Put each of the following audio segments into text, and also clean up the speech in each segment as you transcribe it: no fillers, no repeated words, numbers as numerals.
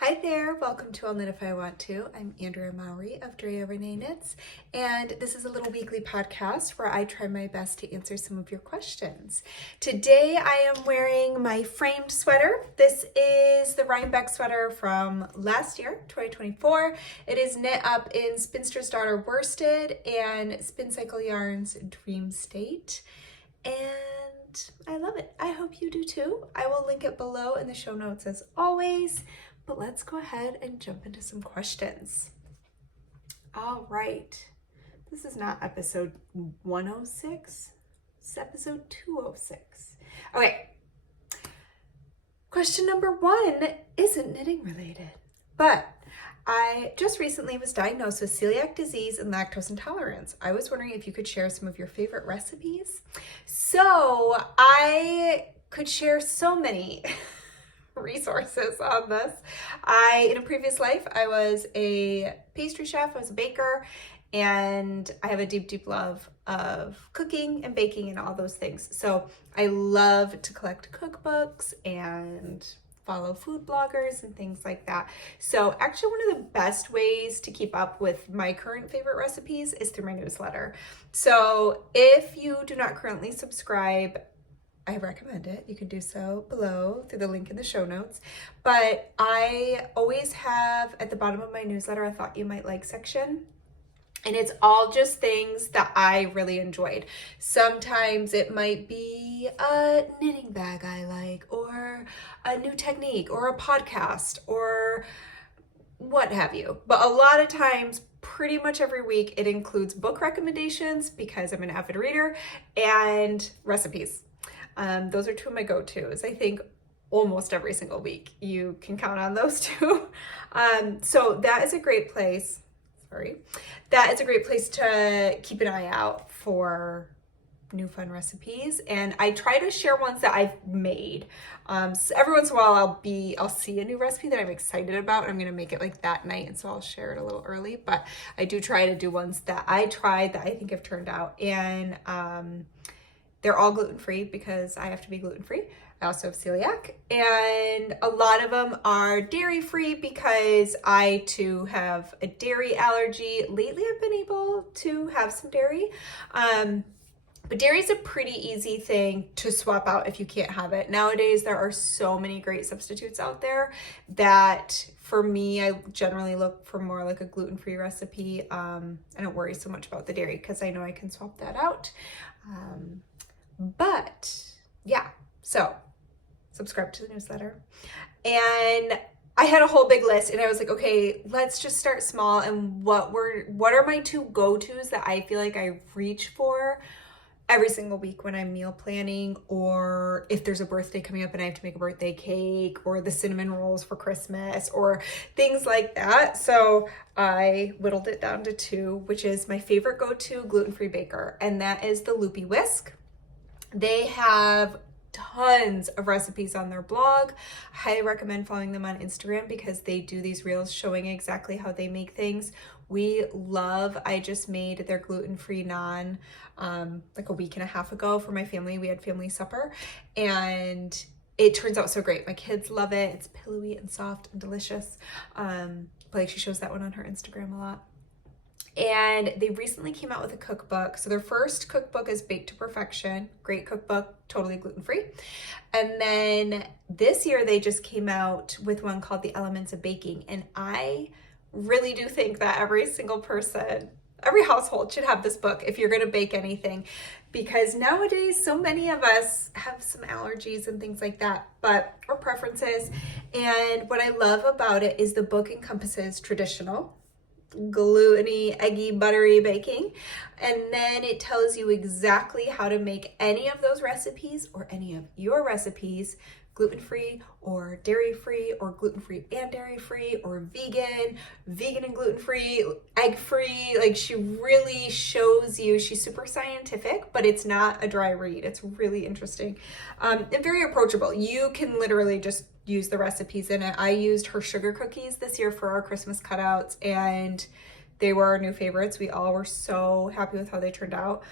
Hi there, welcome to I'll Knit If I Want To. I'm Andrea Mowry of Drea Renee Knits, and this is a little weekly podcast where I try my best to answer some of your questions. Today I am wearing my framed sweater. This is the Rhinebeck sweater from last year, 2024. It is knit up in Spinster's Daughter Worsted and Spin Cycle Yarns Dream State, and I love it. I hope you do too. I will link it below in the show notes as always. But let's go ahead and jump into some questions. All right. This is not episode 106. It's episode 206. Okay. Question number 1 isn't knitting related, but I just recently was diagnosed with celiac disease and lactose intolerance. I was wondering if you could share some of your favorite recipes. So I could share so many resources on this. In a previous life, I was a pastry chef, I was a baker, and I have a deep love of cooking and baking and all those things. So I love to collect cookbooks and follow food bloggers and things like that. So actually one of the best ways to keep up with my current favorite recipes is through my newsletter. So if you do not currently subscribe, I recommend it. You can do so below through the link in the show notes. But I always have at the bottom of my newsletter a thought you might like section. And it's all just things that I really enjoyed. Sometimes it might be a knitting bag I like, or a new technique, or a podcast, or what have you. But a lot of times, pretty much every week, it includes book recommendations because I'm an avid reader, and recipes. Those are two of my go-tos. I think almost every single week you can count on those two. So that is a great place. That is a great place to keep an eye out for new fun recipes. And I try to share ones that I've made. So every once in a while I'll see a new recipe that I'm excited about, and I'm gonna make it like that night, and so I'll share it a little early. But I do try to do ones that I tried that I think have turned out. And they're all gluten-free because I have to be gluten-free. I also have celiac, and a lot of them are dairy-free because I too have a dairy allergy. Lately I've been able to have some dairy, but dairy is a pretty easy thing to swap out if you can't have it. Nowadays there are so many great substitutes out there that for me, I generally look for more like a gluten-free recipe. I don't worry so much about the dairy because I know I can swap that out. But yeah, so subscribe to the newsletter. And I had a whole big list, and I was like, okay, let's just start small. And what are my two go-tos that I feel like I reach for every single week when I'm meal planning, or if there's a birthday coming up and I have to make a birthday cake, or the cinnamon rolls for Christmas, or things like that. So I whittled it down to two, which is my favorite go-to gluten-free baker, and that is the Loopy Whisk. They have tons of recipes on their blog. I highly recommend following them on Instagram because they do these reels showing exactly how they make things. I just made their gluten-free naan like a week and a half ago for my family. We had family supper, and it turns out so great. My kids love it. It's pillowy and soft and delicious. Like she shows that one on her Instagram a lot. And they recently came out with a cookbook. So their first cookbook is Baked to Perfection. Great cookbook, totally gluten-free. And then this year they just came out with one called The Elements of Baking. And I really do think that every single person, every household should have this book if you're gonna bake anything. Because nowadays, so many of us have some allergies and things like that, or preferences. And what I love about it is the book encompasses traditional, gluten-y, eggy, buttery baking, and then it tells you exactly how to make any of those recipes or any of your recipes gluten-free or dairy-free or gluten-free and dairy-free or vegan and gluten-free, egg-free. Like, she really shows you. She's super scientific, but it's not a dry read. It's really interesting and very approachable. You can literally just use the recipes in it. I used her sugar cookies this year for our Christmas cutouts, and they were our new favorites. We all were so happy with how they turned out.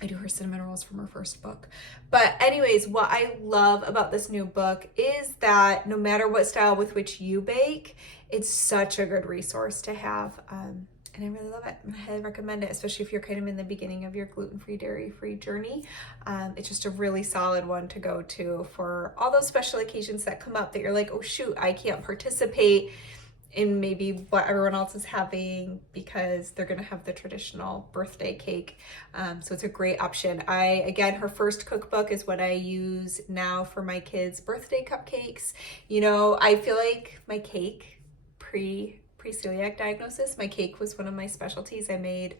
I do her cinnamon rolls from her first book. But anyways, what I love about this new book is that no matter what style with which you bake, it's such a good resource to have. And I really love it. I highly recommend it, especially if you're kind of in the beginning of your gluten-free, dairy-free journey. It's just a really solid one to go to for all those special occasions that come up that you're like, oh shoot, I can't participate in maybe what everyone else is having because they're going to have the traditional birthday cake. So it's a great option. Again, her first cookbook is what I use now for my kids' birthday cupcakes. You know, I feel like my cake pre-celiac diagnosis, my cake was one of my specialties. I made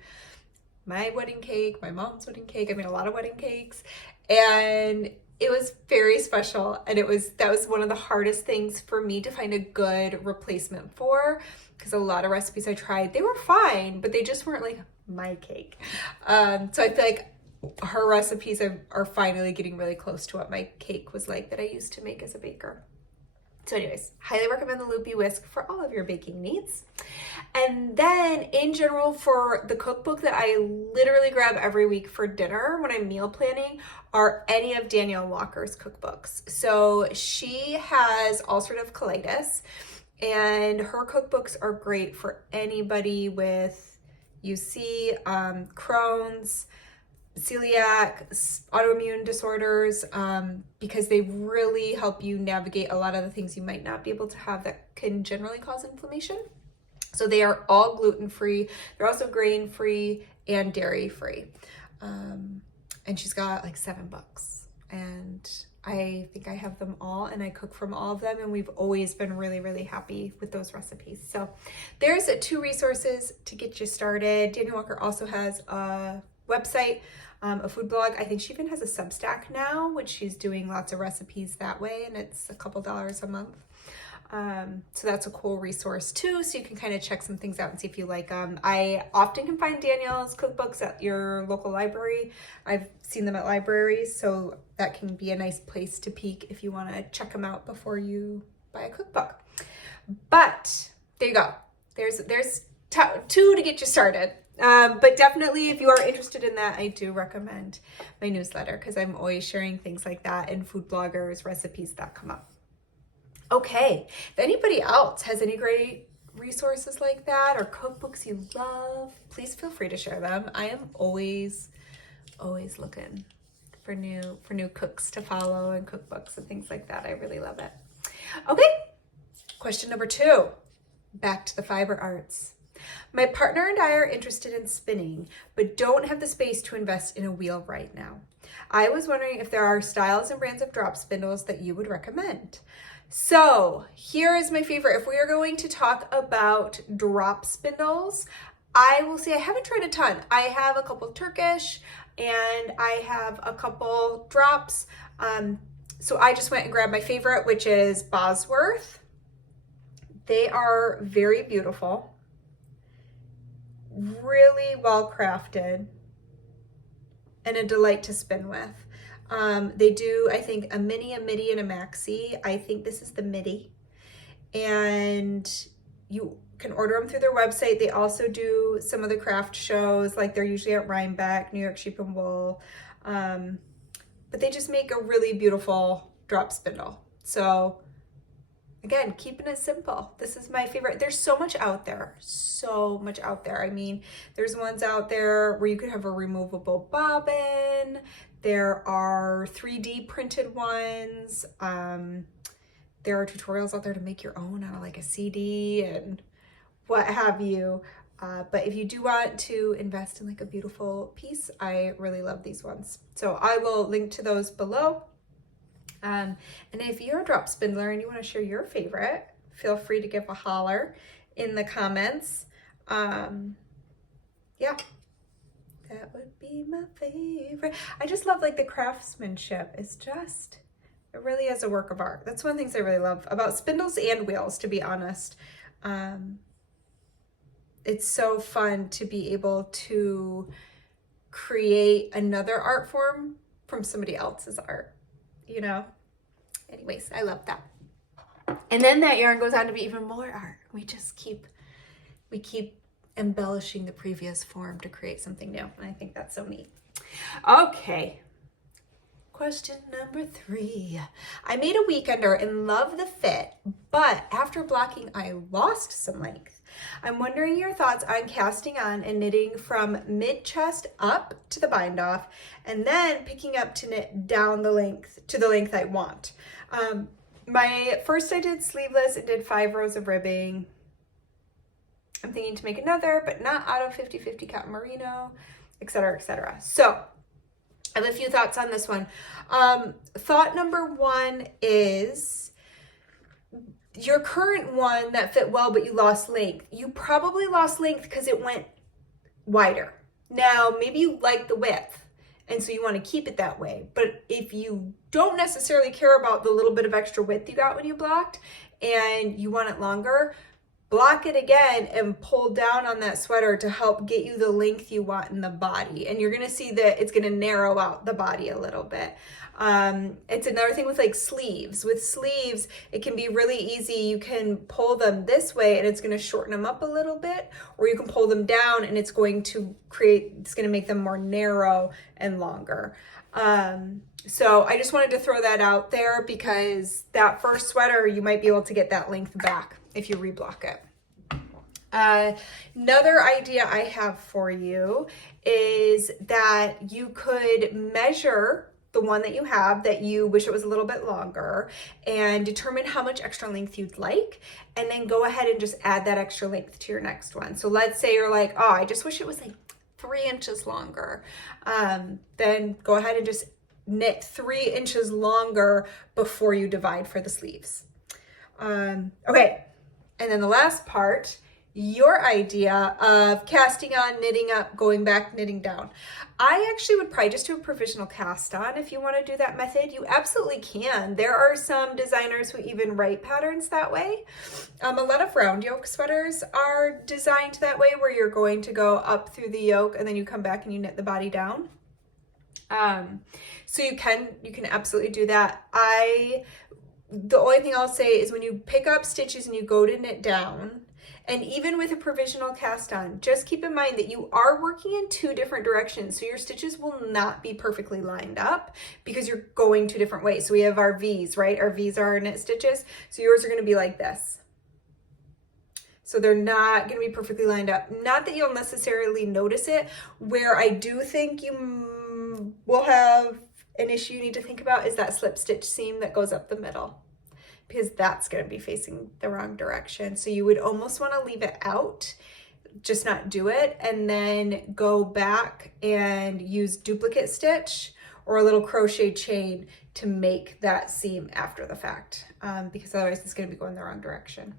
my wedding cake, my mom's wedding cake. I made a lot of wedding cakes, and it was very special, and that was one of the hardest things for me to find a good replacement for, because a lot of recipes I tried, they were fine, but they just weren't like my cake. So I feel like her recipes are finally getting really close to what my cake was like that I used to make as a baker. So anyways, highly recommend the Loopy Whisk for all of your baking needs. And then in general, for the cookbook that I literally grab every week for dinner when I'm meal planning, are any of Danielle Walker's cookbooks. So she has ulcerative colitis, and her cookbooks are great for anybody with UC, Crohn's, celiac, autoimmune disorders, because they really help you navigate a lot of the things you might not be able to have that can generally cause inflammation. So they are all gluten-free. They're also grain-free and dairy-free. And she's got like 7 books, and I think I have them all, and I cook from all of them, and we've always been really, really happy with those recipes. So there's 2 resources to get you started. Danielle Walker also has a website, a food blog. I think she even has a Substack now, which she's doing lots of recipes that way, and it's a couple dollars a month. So that's a cool resource too, so you can kind of check some things out and see if you like them. I often can find Danielle's cookbooks at your local library. I've seen them at libraries, so that can be a nice place to peek if you want to check them out before you buy a cookbook. But there you go. There's 2 to get you started. But definitely, if you are interested in that, I do recommend my newsletter, because I'm always sharing things like that and food bloggers, recipes that come up. Okay, if anybody else has any great resources like that or cookbooks you love, please feel free to share them. I am always looking for new cooks to follow and cookbooks and things like that. I really love it. Okay, question number 2, back to the fiber arts. My partner and I are interested in spinning, but don't have the space to invest in a wheel right now. I was wondering if there are styles and brands of drop spindles that you would recommend. So here is my favorite. If we are going to talk about drop spindles, I will say I haven't tried a ton. I have a couple Turkish and I have a couple drops. So I just went and grabbed my favorite, which is Bosworth. They are very beautiful, really well crafted, and a delight to spin with. They do, I think, a mini, a midi, and a maxi. I think this is the midi. And you can order them through their website. They also do some of the craft shows, like they're usually at Rhinebeck, New York Sheep and Wool. But they just make a really beautiful drop spindle. So again, keeping it simple. This is my favorite. There's so much out there. So much out there. I mean, there's ones out there where you could have a removable bobbin. There are 3D printed ones. There are tutorials out there to make your own out of like a CD and what have you. But if you do want to invest in like a beautiful piece, I really love these ones. So I will link to those below. And if you're a drop spindler and you want to share your favorite, feel free to give a holler in the comments. Yeah, that would be my favorite. I just love like the craftsmanship. It's just, it really is a work of art. That's one of the things I really love about spindles and wheels, to be honest. It's so fun to be able to create another art form from somebody else's art, you know? Anyways, I love that. And then that yarn goes on to be even more art. We keep embellishing the previous form to create something new. And I think that's so neat. Okay. Question number 3. I made a weekender and love the fit, but after blocking, I lost some length. I'm wondering your thoughts on casting on and knitting from mid-chest up to the bind off, and then picking up to knit down the length to the length I want. I did sleeveless and did 5 rows of ribbing. I'm thinking to make another, but not out of 50/50 cotton merino, etc., etc. So I have a few thoughts on this one. Thought number 1 is your current one that fit well, but you lost length. You probably lost length because it went wider. Now, maybe you like the width, and so you want to keep it that way. But if you don't necessarily care about the little bit of extra width you got when you blocked and you want it longer, block it again and pull down on that sweater to help get you the length you want in the body. And you're going to see that it's going to narrow out the body a little bit. It's another thing with like sleeves. With sleeves, it can be really easy. You can pull them this way and it's going to shorten them up a little bit, or you can pull them down and it's going to make them more narrow and longer. So I just wanted to throw that out there because that first sweater, you might be able to get that length back if you reblock it. Another idea I have for you is that you could measure the one that you have that you wish it was a little bit longer and determine how much extra length you'd like, and then go ahead and just add that extra length to your next one. So let's say you're like, oh, I just wish it was like 3 inches longer. Then go ahead and just knit 3 inches longer before you divide for the sleeves. Okay. And then the last part, your idea of casting on, knitting up, going back, knitting down. I actually would probably just do a provisional cast on if you want to do that method. You absolutely can. There are some designers who even write patterns that way. A lot of round yoke sweaters are designed that way, where you're going to go up through the yoke and then you come back and you knit the body down. So you can absolutely do that. The only thing I'll say is when you pick up stitches and you go to knit down, and even with a provisional cast on, just keep in mind that you are working in 2 different directions. So your stitches will not be perfectly lined up because you're going 2 different ways. So we have our V's, right? Our V's are our knit stitches. So yours are going to be like this. So they're not going to be perfectly lined up. Not that you'll necessarily notice it. Where I do think you will have an issue you need to think about is that slip stitch seam that goes up the middle, because that's going to be facing the wrong direction. So you would almost want to leave it out, just not do it, and then go back and use duplicate stitch or a little crochet chain to make that seam after the fact, because otherwise it's going to be going the wrong direction.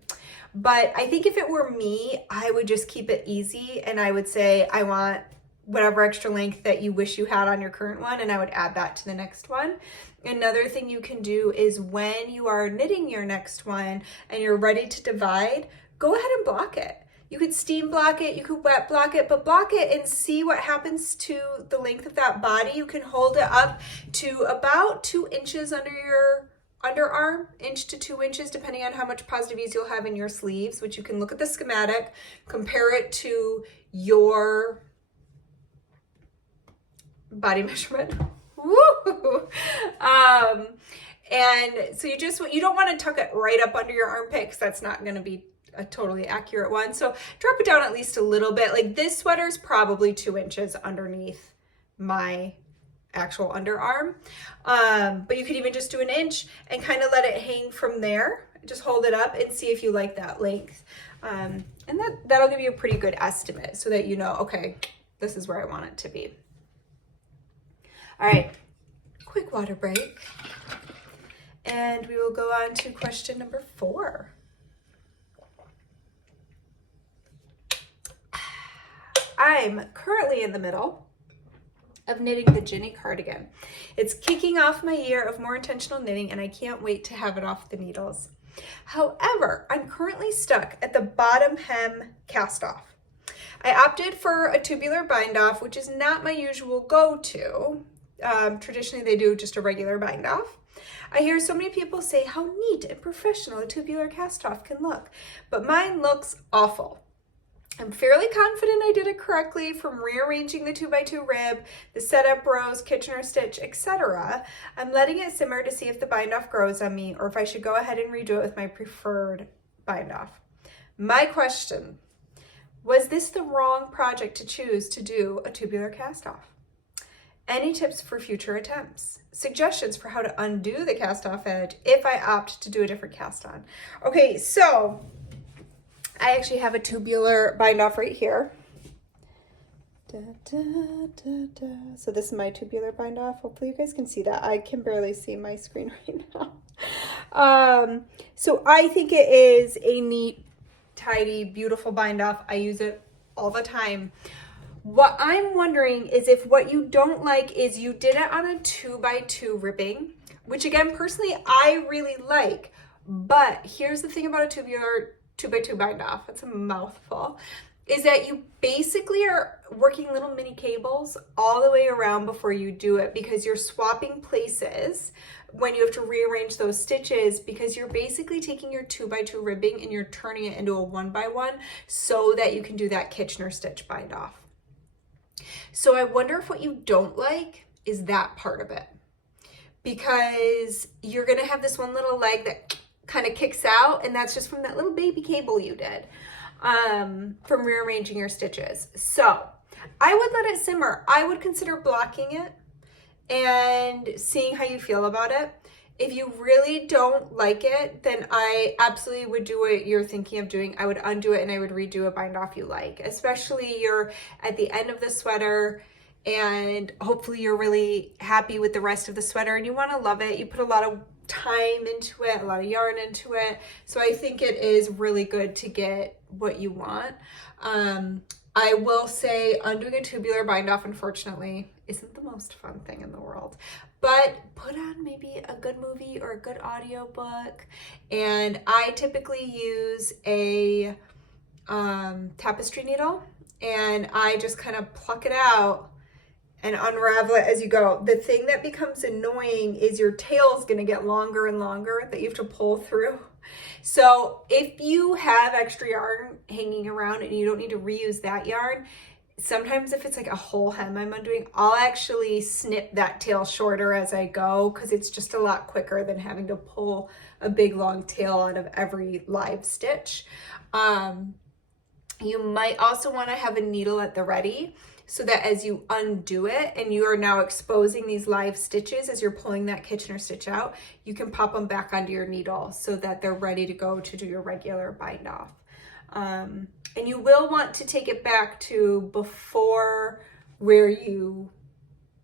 But I think if it were me, I would just keep it easy, and I would say I want whatever extra length that you wish you had on your current one, and I would add that to the next one. Another thing you can do is when you are knitting your next one and you're ready to divide, go ahead and block it. You could steam block it, you could wet block it, but block it and see what happens to the length of that body. You can hold it up to about 2 inches under your underarm, 1 to 2 inches, depending on how much positive ease you'll have in your sleeves, which you can look at the schematic, compare it to your body measurement. Woo! And so you don't want to tuck it right up under your armpit, because that's not going to be a totally accurate one. So drop it down at least a little bit. Like this sweater is probably 2 inches underneath my actual underarm. But you could even just do 1 inch and kind of let it hang from there. Just hold it up and see if you like that length. And that'll give you a pretty good estimate so that you know, okay, this is where I want it to be. All right, quick water break. And we will go on to question number 4. I'm currently in the middle of knitting the Ginny cardigan. It's kicking off my year of more intentional knitting, and I can't wait to have it off the needles. However, I'm currently stuck at the bottom hem cast off. I opted for a tubular bind off, which is not my usual go-to. Traditionally, they do just a regular bind off. I hear so many people say how neat and professional a tubular cast off can look, but mine looks awful. I'm fairly confident I did it correctly from rearranging the 2x2 rib, the setup rows, Kitchener stitch, etc. I'm letting it simmer to see if the bind off grows on me or if I should go ahead and redo it with my preferred bind off. My question, was this the wrong project to choose to do a tubular cast off? Any tips for future attempts? Suggestions for how to undo the cast off edge if I opt to do a different cast on? Okay, so I actually have a tubular bind off right here. Da, da, da, da. So this is my tubular bind off. Hopefully you guys can see that. I can barely see my screen right now. So I think it is a neat, tidy, beautiful bind off. I use it all the time. What I'm wondering is if what you don't like is you did it on a 2x2 ribbing, which again, personally, I really like. But here's the thing about a tubular 2x2 bind off, it's a mouthful, is that you basically are working little mini cables all the way around before you do it, because you're swapping places when you have to rearrange those stitches, because you're basically taking your 2x2 ribbing and you're turning it into a 1x1 so that you can do that Kitchener stitch bind off. So I wonder if what you don't like is that part of it, because you're gonna have this one little leg that kind of kicks out, and that's just from that little baby cable you did from rearranging your stitches. So I would let it simmer. I would consider blocking it and seeing how you feel about it. If you really don't like it, then I absolutely would do what you're thinking of doing. I would undo it and I would redo a bind off you like, especially you're at the end of the sweater and hopefully you're really happy with the rest of the sweater and you want to love it. You put a lot of time into it, a lot of yarn into it. So I think it is really good to get what you want. I will say undoing a tubular bind off, unfortunately, isn't the most fun thing in the world, but put on maybe a good movie or a good audiobook. And I typically use a tapestry needle and I just kind of pluck it out and unravel it as you go. The thing that becomes annoying is your tail is going to get longer and longer that you have to pull through. So if you have extra yarn hanging around and you don't need to reuse that yarn, sometimes if it's like a whole hem I'm undoing, I'll actually snip that tail shorter as I go, because it's just a lot quicker than having to pull a big long tail out of every live stitch. You might also want to have a needle at the ready, so that as you undo it and you are now exposing these live stitches as you're pulling that Kitchener stitch out, you can pop them back onto your needle so that they're ready to go to do your regular bind off. And you will want to take it back to before where you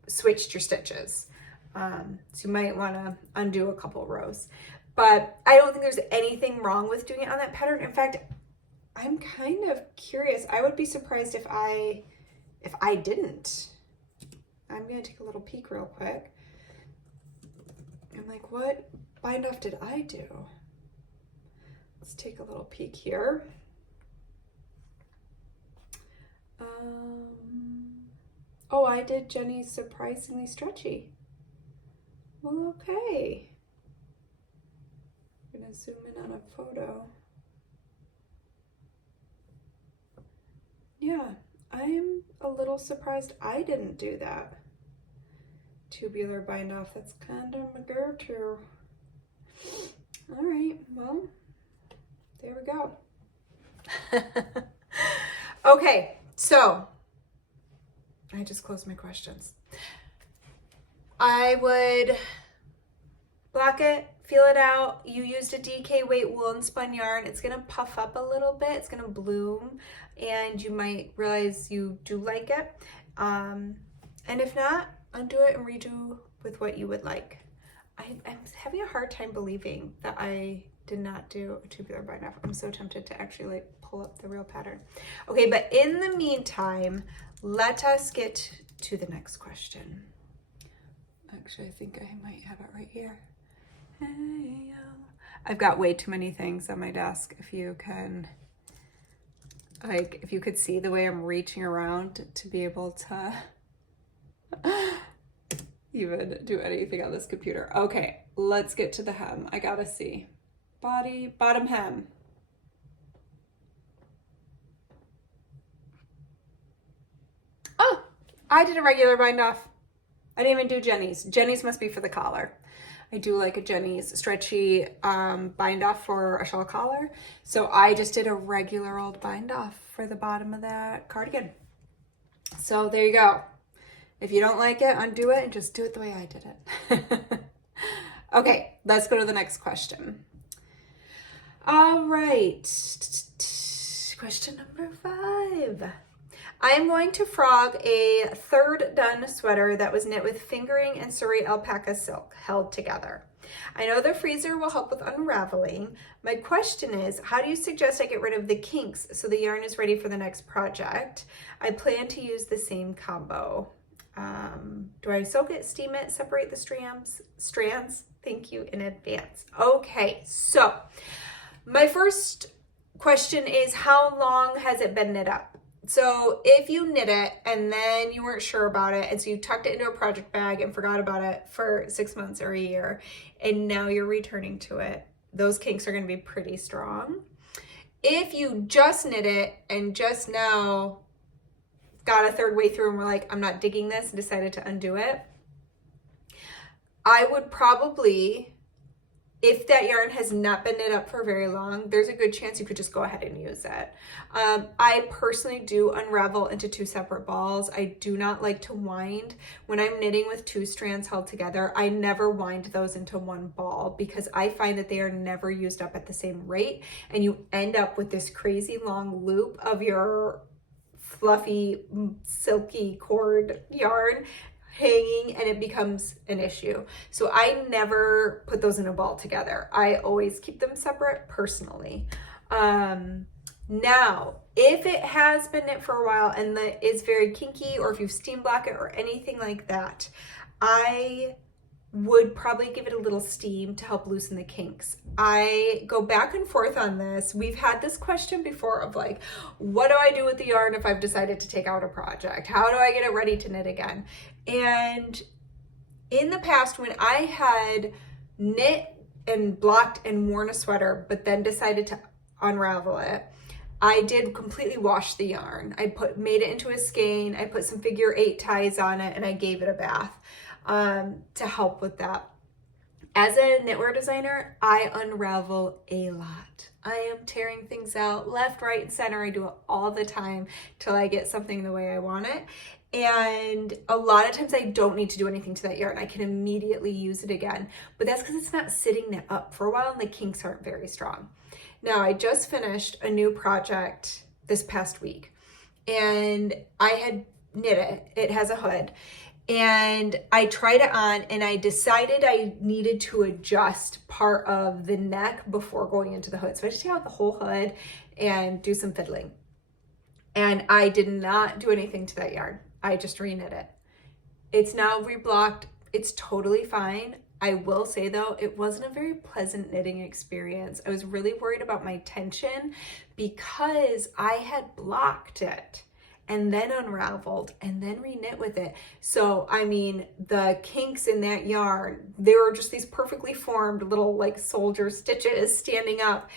switched your stitches. So you might want to undo a couple rows, but I don't think there's anything wrong with doing it on that pattern. In fact, I'm kind of curious. I would be surprised if I didn't. I'm gonna take a little peek real quick. I'm like, what bind off did I do? Let's take a little peek here. Oh, I did Jenny's Surprisingly Stretchy. Well, okay. I'm gonna zoom in on a photo. Yeah, I'm a little surprised I didn't do that tubular bind off. That's kind of my go-to. All right, well, there we go. Okay, so I just closed my questions. I would block it, feel it out. You used a DK weight woolen spun yarn. It's gonna puff up a little bit. It's gonna bloom and you might realize you do like it. And if not, undo it and redo with what you would like. I'm having a hard time believing that I did not do a tubular bind off. I'm so tempted to actually like pull up the real pattern. Okay, but in the meantime, let us get to the next question. Actually, I think I might have it right here. Hey, I've got way too many things on my desk. If you can, like, if you could see the way I'm reaching around to be able to even do anything on this computer. Okay, let's get to the hem. I gotta see. Body, bottom hem. I did a regular bind off. I didn't even do Jenny's. Jenny's must be for the collar. I do like a Jenny's stretchy bind off for a shawl collar. So I just did a regular old bind off for the bottom of that cardigan. So there you go. If you don't like it, undo it and just do it the way I did it. Okay, let's go to the next question. All right. Question number 5. I'm going to frog a third done sweater that was knit with fingering and Surrey alpaca silk held together. I know the freezer will help with unraveling. My question is, how do you suggest I get rid of the kinks so the yarn is ready for the next project? I plan to use the same combo. Do I soak it, steam it, separate the strands? Thank you in advance. Okay, so my first question is, how long has it been knit up? So if you knit it and then you weren't sure about it, and so you tucked it into a project bag and forgot about it for 6 months or a year, and now you're returning to it, those kinks are going to be pretty strong. If you just knit it and just now got a third way through and were like, I'm not digging this, and decided to undo it, I would probably, if that yarn has not been knit up for very long, there's a good chance you could just go ahead and use it. I personally do unravel into 2 separate balls. I do not like to wind. When I'm knitting with 2 strands held together, I never wind those into one ball because I find that they are never used up at the same rate, and you end up with this crazy long loop of your fluffy, silky cord yarn hanging, and it becomes an issue. So I never put those in a ball together. I always keep them separate personally. Now, if it has been knit for a while and is very kinky, or if you steam block it or anything like that, I would probably give it a little steam to help loosen the kinks. I go back and forth on this. We've had this question before of like, what do I do with the yarn if I've decided to take out a project? How do I get it ready to knit again? And in the past, when I had knit and blocked and worn a sweater, but then decided to unravel it, I did completely wash the yarn. I made it into a skein. I put some figure 8 ties on it, and I gave it a bath to help with that. As a knitwear designer, I unravel a lot. I am tearing things out left, right, and center. I do it all the time till I get something the way I want it. And a lot of times I don't need to do anything to that yarn. I can immediately use it again, but that's because it's not sitting knit up for a while and the kinks aren't very strong. Now, I just finished a new project this past week, and I had knit it. It has a hood. And I tried it on, and I decided I needed to adjust part of the neck before going into the hood. So I just take out the whole hood and do some fiddling. And I did not do anything to that yarn. I just reknit it. It's now reblocked. It's totally fine. I will say though, it wasn't a very pleasant knitting experience. I was really worried about my tension because I had blocked it and then unraveled and then reknit with it. So, I mean, the kinks in that yarn, they were just these perfectly formed little like soldier stitches standing up.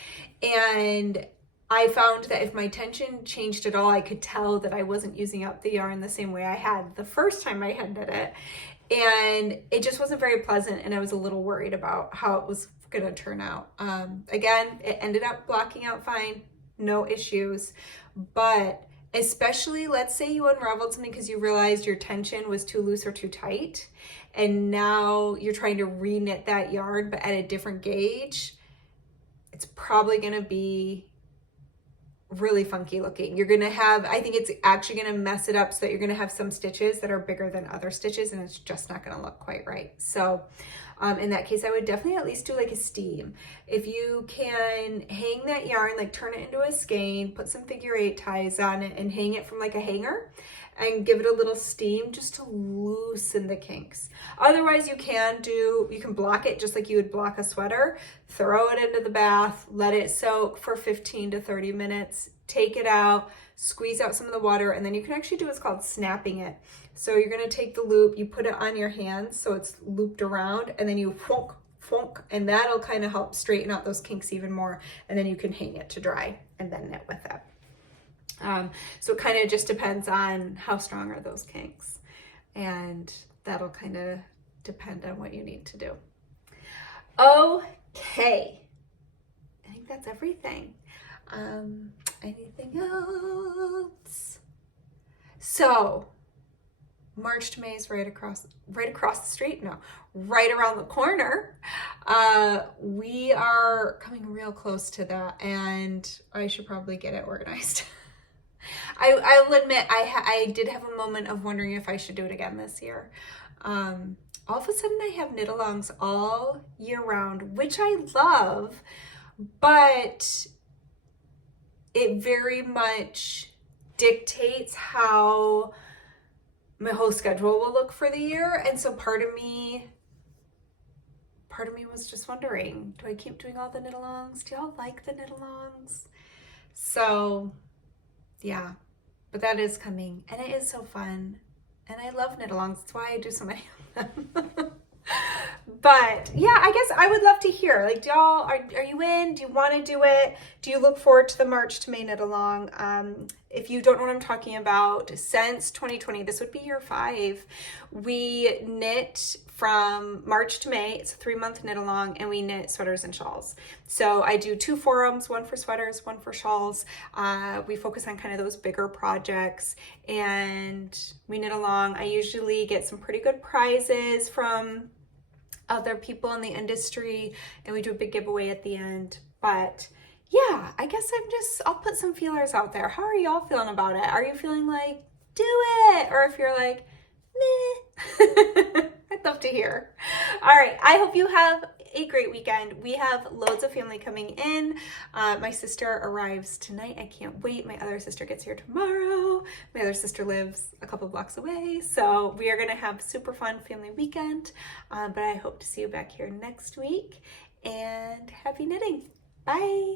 And I found that if my tension changed at all, I could tell that I wasn't using up the yarn the same way I had the first time I had knit it. And it just wasn't very pleasant, and I was a little worried about how it was gonna turn out. Again, it ended up blocking out fine, no issues, but especially let's say you unraveled something because you realized your tension was too loose or too tight, and now you're trying to reknit that yarn but at a different gauge, it's probably gonna be really funky looking. You're gonna have, I think it's actually gonna mess it up so that you're gonna have some stitches that are bigger than other stitches, and it's just not gonna look quite right. So in that case, I would definitely at least do like a steam. If you can hang that yarn, like turn it into a skein, put some figure 8 ties on it and hang it from like a hanger and give it a little steam just to loosen the kinks. Otherwise, you can block it just like you would block a sweater, throw it into the bath, let it soak for 15 to 30 minutes, take it out, squeeze out some of the water, and then you can actually do what's called snapping it. So you're gonna take the loop, you put it on your hands so it's looped around, and then you fwonk, fwonk, and that'll kind of help straighten out those kinks even more, and then you can hang it to dry and then knit with it. So it kind of just depends on how strong are those kinks. and that'll kind of depend on what you need to do. Okay, I think that's everything. Anything else? So March to May is right across the street. No, right around the corner. We are coming real close to that, and I should probably get it organized. I'll admit I did have a moment of wondering if I should do it again this year. All of a sudden I have knit-alongs all year round, which I love, but it very much dictates how my whole schedule will look for the year. And so part of me was just wondering, do I keep doing all the knit-alongs? Do y'all like the knit-alongs? So yeah, but that is coming, and it is so fun, and I love knit-alongs. That's why I do so many of them. But yeah, I guess I would love to hear, like, do y'all, are you in? Do you want to do it? Do you look forward to the March to May knit-along? If you don't know what I'm talking about, since 2020, this would be year 5, we knit from March to May. It's a 3-month knit-along, and we knit sweaters and shawls. So I do 2 forums, one for sweaters, one for shawls. We focus on kind of those bigger projects, and we knit along. I usually get some pretty good prizes from other people in the industry, and we do a big giveaway at the end. But yeah, I guess I'll put some feelers out there. How are y'all feeling about it? Are you feeling like, do it? Or if you're like, meh, I'd love to hear. All right, I hope you have a great weekend. We have loads of family coming in. My sister arrives tonight. I can't wait. My other sister gets here tomorrow. My other sister lives a couple blocks away. So we are going to have a super fun family weekend. But I hope to see you back here next week. And happy knitting. Bye.